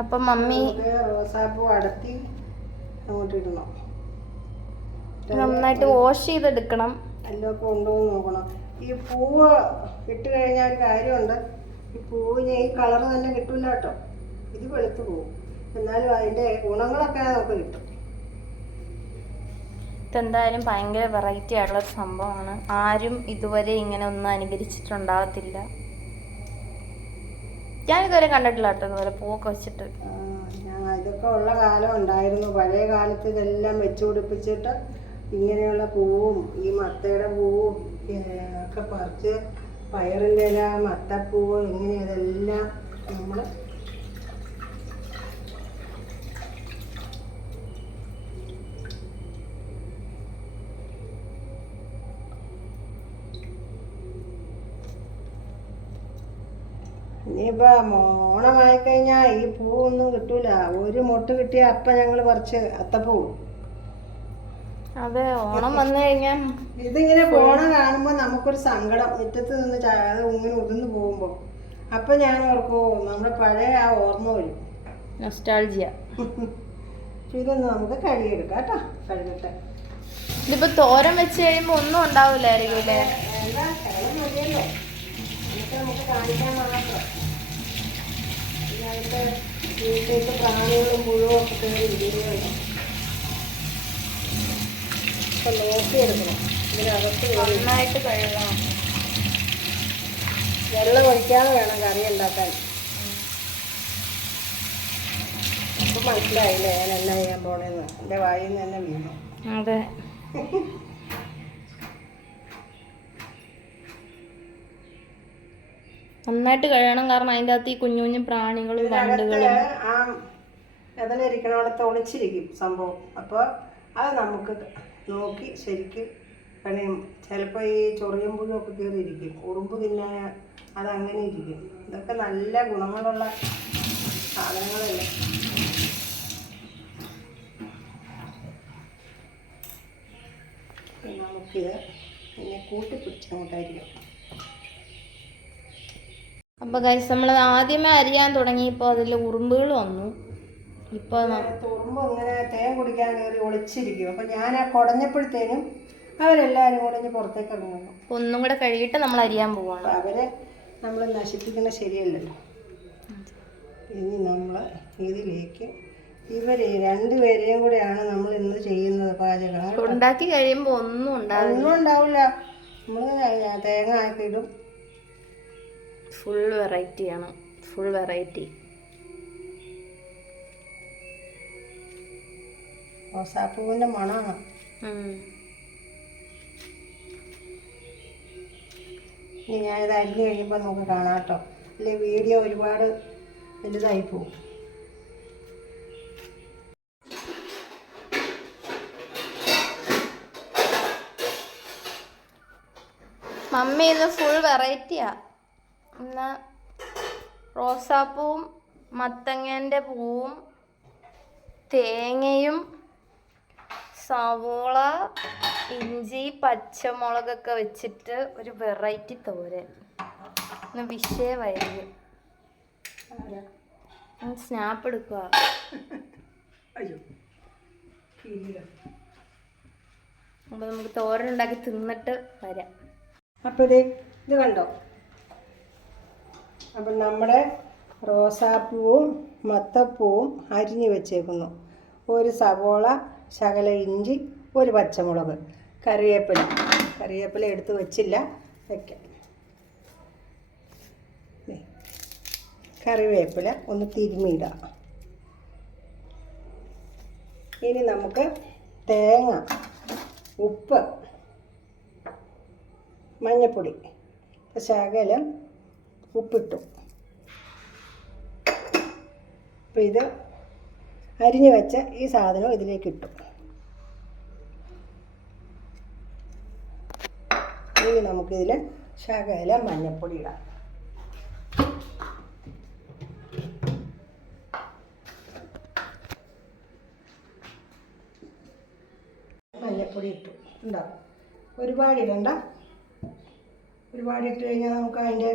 അപ്പം മമ്മി റോസാപ്പൂ അടത്തി അങ്ങോട്ട് ഇടണം. നന്നായിട്ട് വാഷ് ചെയ്തെടുക്കണം. എല്ലാം കൊണ്ടുപോയി നോക്കണം. ഈ പൂവ് ഇട്ട് കഴിഞ്ഞാൽ ഒരു കാര്യമുണ്ട്, ഈ പൂവിന് ഈ കളർ തന്നെ കിട്ടില്ല കേട്ടോ. ഇത് വെളുത്ത് പോവും, എന്നാലും അതിൻ്റെ ഗുണങ്ങളൊക്കെ നമുക്ക് കിട്ടും. ഇതെന്തായാലും ഭയങ്കര വെറൈറ്റി ആയിട്ടുള്ളൊരു സംഭവമാണ്. ആരും ഇതുവരെ ഇങ്ങനെ ഒന്നും അനുകരിച്ചിട്ടുണ്ടാകത്തില്ല. ഞാനിതുവരെ കണ്ടിട്ടില്ല കേട്ടോ ഇതുപോലെ പൂവൊക്കെ വെച്ചിട്ട്. ഇതൊക്കെ ഉള്ള കാലം ഉണ്ടായിരുന്നു. പഴയ കാലത്ത് ഇതെല്ലാം വെച്ച് പിടിപ്പിച്ചിട്ട് ഇങ്ങനെയുള്ള പൂവും ഈ മത്തയുടെ പൂവും ഒക്കെ പറിച്ച് പയറിൻ്റെ ഇല, മത്തപ്പൂവ്, ഇങ്ങനെ ഇതെല്ലാം നമ്മൾ ഇനിയിപ്പോൾ ഓണമായി കഴിഞ്ഞാൽ ഈ പൂവൊന്നും കിട്ടൂല. ഒരു മൊട്ട് കിട്ടിയാൽ അപ്പം ഞങ്ങൾ പറിച്ച് അത്തപ്പൂവും. അതെ, ഓണം വന്നു കഴിഞ്ഞാൽ ഇതിങ്ങനെ പോണ കാണുമ്പോൾ നമുക്കൊരു സങ്കടം, മുറ്റത്ത് നിന്ന് അത് ഇങ്ങനെ ഉതിർന്നു പോകുമ്പോൾ. അപ്പം ഞാൻ ഓർക്കും നമ്മുടെ പഴയ ആ ഓർമ്മ വരും, നൊസ്റ്റാൾജിയ. ഇതൊന്ന് നമുക്ക് കഴുകിയെടുക്കാം കേട്ടോ. കഴുകട്ടെ. ഇതിപ്പോ തോരൻ വെച്ച് കഴിയുമ്പോൾ ഒന്നും ഉണ്ടാവില്ലായിരിക്കും അല്ലേ? മതിയല്ലോ, നമുക്ക് കാണിക്കാൻ മാത്രം. ഇതിനകത്ത് വീട്ടിലേക്ക് പ്രാണികളും പുഴുവും ഒക്കെ കയറി ഇരിക്കുകയുള്ളൂ. അപ്പം നോക്കിയെടുക്കണം. ഇതിനകത്ത് നന്നായിട്ട് കഴുകണം. വെള്ളം ഒഴിക്കാതെ വേണം കറി ഉണ്ടാക്കാൻ. അപ്പം മനസ്സിലായില്ലേ ഞാൻ എന്നാ ചെയ്യാൻ പോണേന്ന്. എൻ്റെ വായിൽ നിന്ന് തന്നെ വീണു. അതെ, നന്നായിട്ട് കഴുകണം. കാരണം അതിൻ്റെ അകത്ത് ഈ കുഞ്ഞു കുഞ്ഞു പ്രാണികളും വണ്ടുകളും ആ എതിലിരിക്കണോടത്ത് ഒളിച്ചിരിക്കും സംഭവം. അപ്പോൾ അത് നമുക്ക് നോക്കി ശരിക്ക് പണിയും. ചിലപ്പോൾ ഈ ചൊറിയും പുഴുവൊക്കെ കയറിയിരിക്കും, ഉറുമ്പ് തിന്നായ അതങ്ങനെ ഇരിക്കും. ഇതൊക്കെ നല്ല ഗുണങ്ങളുള്ള സാധനങ്ങളല്ലേ. നമുക്കിത് പിന്നെ കൂട്ടിപ്പിടിച്ചങ്ങോട്ടായിരിക്കും. അപ്പോൾ ഗൈസ്, നമ്മൾ ആദ്യമേ അരിയാൻ തുടങ്ങിയപ്പോൾ അതിൽ ഉറുമ്പുകൾ വന്നു. ഇപ്പോൾ ഉറുമ്പ് ഇങ്ങനെ തേൻ കുടിക്കാൻ കയറി ഒളിച്ചിരിക്കും. അപ്പം ഞാൻ ആ കുടഞ്ഞപ്പോഴത്തേനും അവരെല്ലാവരും കുടഞ്ഞ് പുറത്തേക്ക് ഇറങ്ങുന്നു. ഒന്നും കൂടെ കഴുകിയിട്ട് നമ്മൾ അരിയാൻ പോവാണ്. അവരെ നമ്മൾ നശിപ്പിക്കുന്നത് ശരിയല്ലല്ലോ. ഇനി നമ്മൾ ഇതിലേക്ക് ഇവർ രണ്ടുപേരെയും കൂടെയാണ് നമ്മൾ ഇന്ന് ചെയ്യുന്നത് പാചകം. ഉണ്ടാക്കി കഴിയുമ്പോൾ ഒന്നും ഉണ്ടാവില്ല. നമ്മൾ തേങ്ങ ആക്കിയിടും. ഫുൾ വെറൈറ്റിയാണ്, ഫുൾ വെറൈറ്റി. റോസാപ്പൂവിൻ്റെ മണമാണ്. ഇനി ഞാനിത് അരിഞ്ഞ് കഴിയുമ്പോൾ നമുക്ക് കാണാം കേട്ടോ. അല്ലെ വീഡിയോ ഒരുപാട് വലുതായി പോകും. മമ്മി ഇന്ന് ഫുൾ വെറൈറ്റിയാ. ഇന്ന് റോസാപ്പൂവും മത്തങ്ങേൻ്റെ പൂവും തേങ്ങയും സവോള, ഇഞ്ചി, പച്ചമുളകൊക്കെ വെച്ചിട്ട് ഒരു വെറൈറ്റി തോരൻ. ഇന്ന് വിഷയമായിരിക്കും. സ്നാപ്പ് എടുക്കുക. അപ്പോൾ നമുക്ക് തോരൻ ഉണ്ടാക്കി തിന്നിട്ട് വരാം. അപ്പോൾ ഇത് കണ്ടോ. അപ്പം നമ്മുടെ റോസാപ്പൂവും മത്തപ്പൂവും അരിഞ്ഞ് വെച്ചേക്കുന്നു. ഒരു സവോള, ശകല ഇഞ്ചി, ഒരു പച്ചമുളക്, കറിവേപ്പില എടുത്ത് വെച്ചില്ല, വയ്ക്കാം. കറിവേപ്പില ഒന്ന് തിരുമ്മിയിടാം. ഇനി നമുക്ക് തേങ്ങ, ഉപ്പ്, മഞ്ഞൾപ്പൊടി, ശകലം ഉപ്പിട്ടു. അപ്പോൾ ഇത് അരിഞ്ഞു വെച്ച ഈ സാധനം ഇതിലേക്ക് ഇട്ടു. ഇനി നമുക്കിതിൽ ശകലം മഞ്ഞൾപ്പൊടി ഇടാം. മഞ്ഞൾപ്പൊടി ഇട്ടു. ഉണ്ടാവും, ഒരുപാട് ഇടണ്ട. ഒരുപാട് ഇട്ട് കഴിഞ്ഞാൽ നമുക്ക് അതിൻ്റെ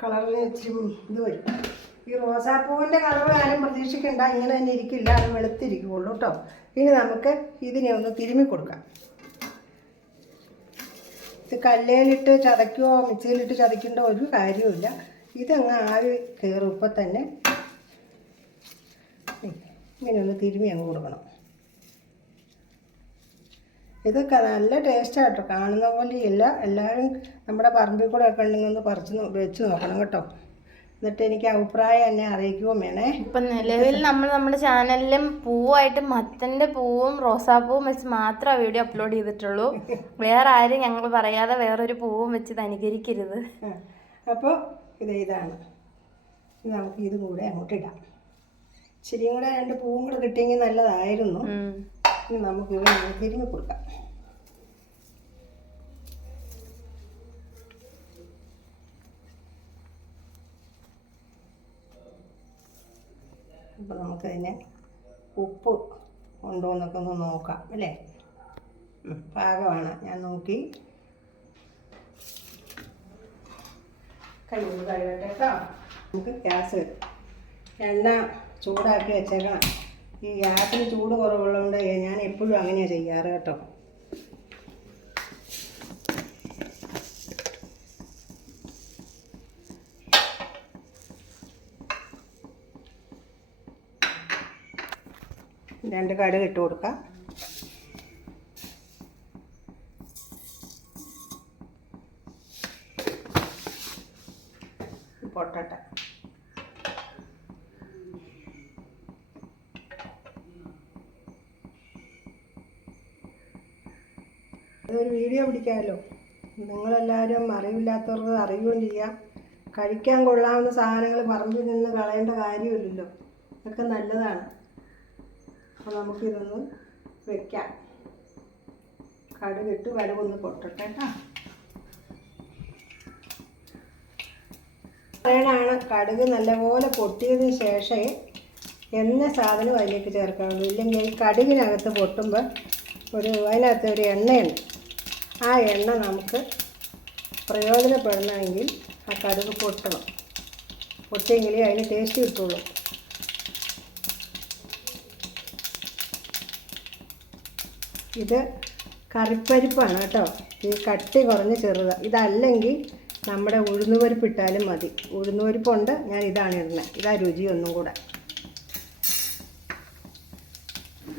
കളറിന് ഇച്ചിരി ഇത് വരും. ഈ റോസാപ്പൂവിൻ്റെ കളർ ആരും പ്രതീക്ഷിക്കണ്ട, ഇങ്ങനെ തന്നെ ഇരിക്കില്ല, അത് വെളുത്തിരിക്കുള്ളൂ കേട്ടോ. ഇനി നമുക്ക് ഇതിനെ ഒന്ന് തിരുമ്മി കൊടുക്കാം. ഇത് കല്ലേലിട്ട് ചതയ്ക്കുകയോ മിക്സിയിലിട്ട് ചതയ്ക്കേണ്ട ഒരു കാര്യവുമില്ല. ഇതങ്ങ് ആവി കയറും ഇപ്പം തന്നെ. ഇങ്ങനെ ഒന്ന് തിരുമ്മി അങ്ങ് കൊടുക്കണം. ഇതൊക്കെ നല്ല ടേസ്റ്റാണ് കേട്ടോ, കാണുന്ന പോലെയല്ല. എല്ലാവരും നമ്മുടെ പറമ്പിൽ കൂടെ ഒക്കെ ഉണ്ടെങ്കിൽ ഒന്ന് വെച്ച് നോക്കണം കേട്ടോ. എന്നിട്ട് എനിക്ക് അഭിപ്രായം എന്നെ അറിയിക്കുകയും വേണേ. ഇപ്പം നിലവിൽ നമ്മുടെ ചാനലിലും പൂവായിട്ട് മത്തൻ്റെ പൂവും റോസാപ്പൂവും വെച്ച് മാത്രമേ വീഡിയോ അപ്ലോഡ് ചെയ്തിട്ടുള്ളൂ. വേറെ ആരും ഞങ്ങൾ പറയാതെ വേറൊരു പൂവും വെച്ച് ഇത് അനുകരിക്കരുത്. അപ്പോൾ ഇതാണ്. നമുക്ക് ഇതും കൂടെ അങ്ങോട്ട് ഇടാം. ഇച്ചിരിയും കൂടെ 2 പൂവും കൂടെ കിട്ടിയെങ്കിൽ നല്ലതായിരുന്നു. ഇനി നമുക്ക് ഇവിടെ തിരുമ്മി കൊടുക്കാം. അപ്പോൾ നമുക്കതിനെ ഉപ്പ് ഉണ്ടോ എന്നൊക്കെ ഒന്ന് നോക്കാം അല്ലേ. പാകമാണ്. ഞാൻ നോക്കി കഴുകട്ടെ കേട്ടോ. നമുക്ക് ഗ്യാസ് എണ്ണ ചൂടാക്കി വെച്ചേക്കണം. ഈ ഗ്യാസിന് ചൂട് കുറവുള്ളതുകൊണ്ട് ഞാൻ എപ്പോഴും അങ്ങനെയാണ് ചെയ്യാറ് കേട്ടോ. രണ്ട് കടുക് ഇട്ട് കൊടുക്കാം. പൊട്ടട്ടെ. അതൊരു വീഡിയോ പിടിക്കാമല്ലോ. നിങ്ങളെല്ലാവരും അറിവില്ലാത്തവർക്ക് അറിയുകയും ചെയ്യാം. കഴിക്കാൻ കൊള്ളാവുന്ന സാധനങ്ങൾ പറമ്പിൽ നിന്ന് കളയേണ്ട കാര്യമില്ലല്ലോ. അതൊക്കെ നല്ലതാണ്. അപ്പോൾ നമുക്കിതൊന്ന് വെക്കാം. കടുകിട്ട് കടുകൊന്ന് പൊട്ടട്ടെ കേട്ടോ. പറയണാണ് കടുക് നല്ലപോലെ പൊട്ടിയതിന് ശേഷമേ എന്ന സാധനം അതിലേക്ക് ചേർക്കാവുള്ളൂ. ഇല്ലെങ്കിൽ ഈ കടുകിനകത്ത് പൊട്ടുമ്പോൾ അതിനകത്ത് ഒരു എണ്ണയുണ്ട്. ആ എണ്ണ നമുക്ക് പ്രയോജനപ്പെടണമെങ്കിൽ ആ കടുക് പൊട്ടണം. പൊട്ടിയെങ്കിലേ അതിന് ടേസ്റ്റ് കിട്ടുള്ളൂ. ഇത് കറിപ്പരിപ്പാണ് കേട്ടോ. ഈ കട്ടി കുറഞ്ഞ് ചെറുത്. ഇതല്ലെങ്കിൽ നമ്മുടെ ഉഴുന്നുപരിപ്പിട്ടാലും മതി. ഉഴുന്നുപരിപ്പുണ്ട്, ഞാൻ ഇതാണ് ഇടുന്നത്. ഇതാ രുചി ഒന്നും കൂടെ.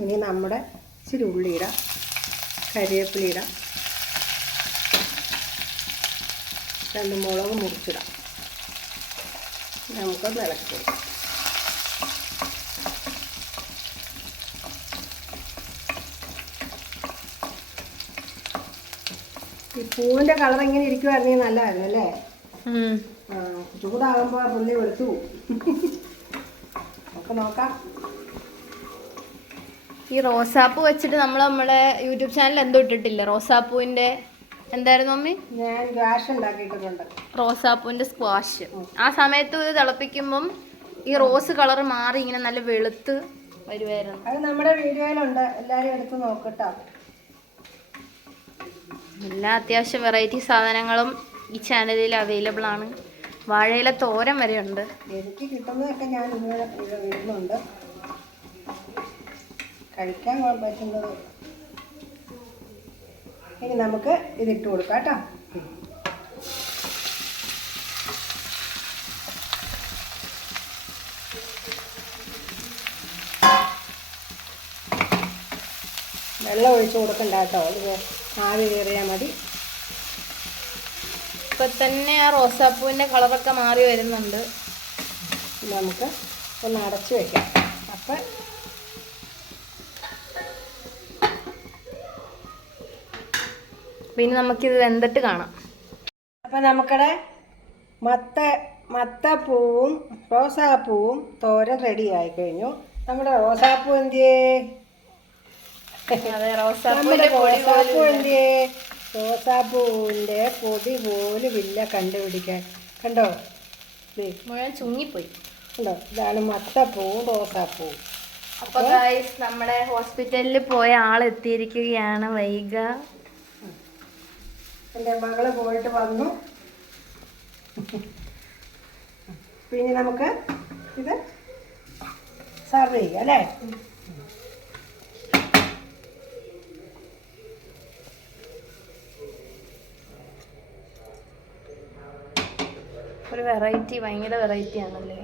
ഇനി നമ്മുടെ ഇച്ചിരി ഉള്ളിയിടാം, കരിവേപ്പിലയിടാം, 2 മുളക് മുറിച്ചിടാം. നമുക്കൊന്ന് ഇളക്കി കൊടുക്കാം. ഈ പൂവിൻ്റെ കളർ ഇങ്ങനെ ഇരിക്കുമായിരുന്നെങ്കിൽ നല്ലതായിരുന്നു അല്ലേ. ചൂടാകുമ്പോൾ പുള്ളി വെളുത്തു പോകും. നമുക്ക് നോക്കാം. ഈ റോസാപ്പൂ വെച്ചിട്ട് നമ്മുടെ യൂട്യൂബ് ചാനൽ എന്തോ ഇട്ടിട്ടില്ല. റോസാപ്പൂവിൻ്റെ എന്തായിരുന്നു മമ്മി? ഞാൻ സ്ക്വാഷ് ഉണ്ടാക്കിയിട്ടുണ്ട്. റോസാപ്പൂവിൻ്റെ സ്ക്വാഷ്. ആ സമയത്ത് ഇത് തിളപ്പിക്കുമ്പം ഈ റോസ് കളർ മാറി ഇങ്ങനെ നല്ല വെളുത്ത് വരുമായിരുന്നു. അത് നമ്മുടെ വീഡിയോയിലുണ്ട്, എല്ലാവരും എടുത്ത് നോക്കട്ടോ. എല്ലാ അത്യാവശ്യം വെറൈറ്റി സാധനങ്ങളും ഈ ചാനലിൽ അവൈലബിൾ ആണ്. വാഴയില തോരൻ വരെ ഉണ്ട്. എനിക്ക് കിട്ടുന്നതൊക്കെ ഞാൻ ഇങ്ങനെ ഇടുന്നുണ്ട്. കഴിക്കാൻ പറ്റുന്നത്. ഇനി നമുക്ക് ഇതിട്ട് കൊടുക്കാം കേട്ടോ. വെള്ളം ഒഴിച്ച് കൊടുക്കണ്ട കേട്ടോ. ഇത് ആവി കയറിയാൽ മതി. ഇപ്പം തന്നെ ആ റോസാപ്പൂവിൻ്റെ കളറൊക്കെ മാറി വരുന്നുണ്ട്. നമുക്ക് ഒന്ന് അടച്ചു വയ്ക്കാം. അപ്പം പിന്നെ നമുക്കിത് വെന്തിട്ട് കാണാം. അപ്പം നമുക്കിടെ മത്തപ്പൂവും റോസാപ്പൂവും തോരൻ റെഡി ആയി കഴിഞ്ഞു. നമ്മുടെ റോസാപ്പൂ എന്തിയേ? റോസാപ്പൂവിൻ്റെ പൊടി പോലും ഇല്ല കണ്ടുപിടിക്കാൻ. കണ്ടോ, മുഴുവൻ ചുങ്ങിപ്പോയി. കണ്ടോ, ഇതാണ് മത്തപ്പൂവും റോസാപ്പൂവും. അപ്പോൾ ഗൈസ്, നമ്മുടെ ഹോസ്പിറ്റലിൽ പോയ ആൾ എത്തിയിരിക്കുകയാണ്. വൈഗ, എൻ്റെ മകള് പോയിട്ട് വന്നു. പിന്നെ നമുക്ക് ഇത് സർവ് ചെയ്യുക അല്ലേ? ഒരു വെറൈറ്റി, ഭയങ്കര വെറൈറ്റി ആണല്ലേ.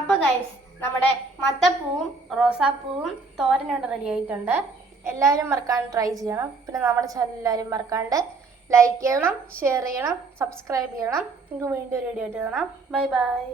അപ്പോൾ ഗൈസ്, നമ്മുടെ മത്തപ്പൂവും റോസാപ്പൂവും തോരനോട് റെഡി ആയിട്ടുണ്ട്. എല്ലാവരും മറക്കാണ്ട് ട്രൈ ചെയ്യണം. പിന്നെ നമ്മുടെ ചാനൽ എല്ലാവരും മറക്കാണ്ട് ലൈക്ക് ചെയ്യണം, ഷെയർ ചെയ്യണം, സബ്സ്ക്രൈബ് ചെയ്യണം. നിങ്ങൾക്ക് വീണ്ടും ഒരു വീഡിയോ ആയിട്ട് കാണാം. Bye bye.